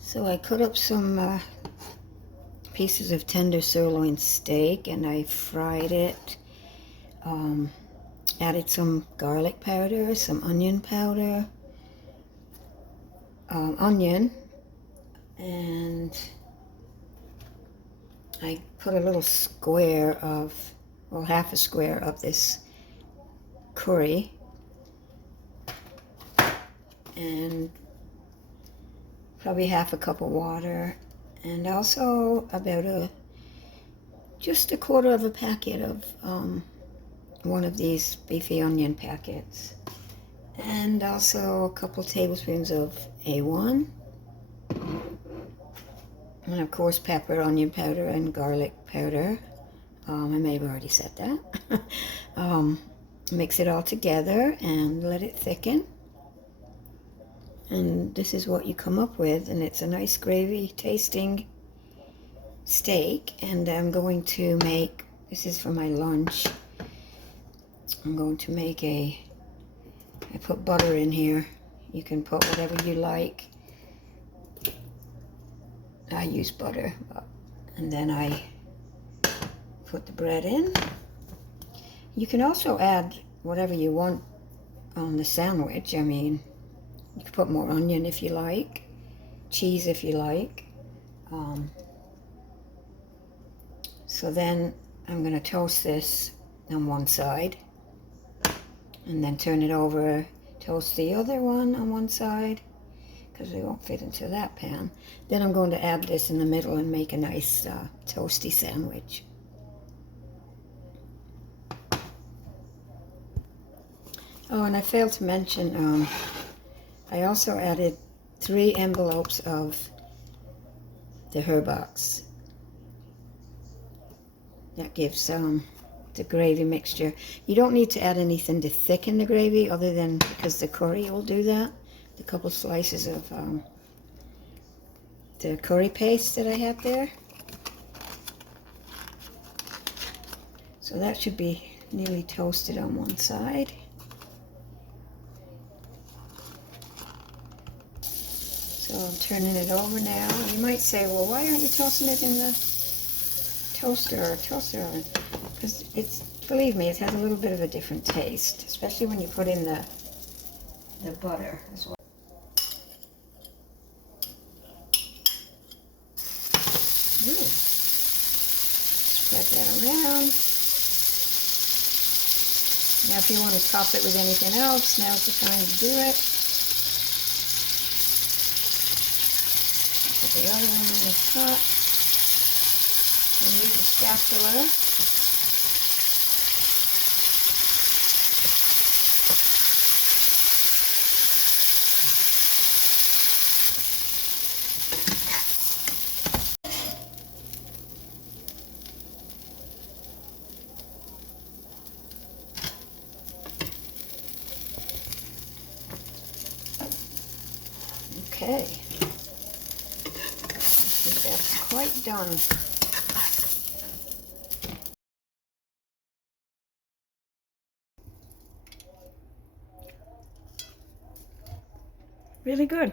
So I cut up some pieces of tender sirloin steak and I fried it. Added some garlic powder, some onion powder, onion, and I put a little square of, well, half a square of this curry, and probably half a cup of water, and also about just a quarter of a packet of one of these beefy onion packets, and also a couple tablespoons of A1, and of course pepper, onion powder, and garlic powder. I may have already said that. Mix it all together and let it thicken. And this is what you come up with, and it's a nice gravy tasting steak. And I'm going to make, this is for my lunch, I'm going to make I put butter in here. You can put whatever you like. I use butter, and then I put the bread in. You can also add whatever you want on the sandwich. I mean, you can put more onion if you like, cheese if you like. So then I'm going to toast this on one side, and then turn it over, toast the other one on one side, because they won't fit into that pan. Then I'm going to add this in the middle and make a nice toasty sandwich. Oh, and I failed to mention, I also added 3 envelopes of the herbox. That gives the gravy mixture. You don't need to add anything to thicken the gravy other than because the curry will do that. A couple slices of the curry paste that I had there. So that should be nearly toasted on one side. So I'm turning it over now. You might say, well, why aren't you toasting it in the toaster oven? Because it's, believe me, it has a little bit of a different taste, especially when you put in the butter as well. Ooh. Spread that around. Now if you want to top it with anything else, now's the time to do it. Put the other one on the top. And use a spatula. Okay. I think that's quite done. Really good.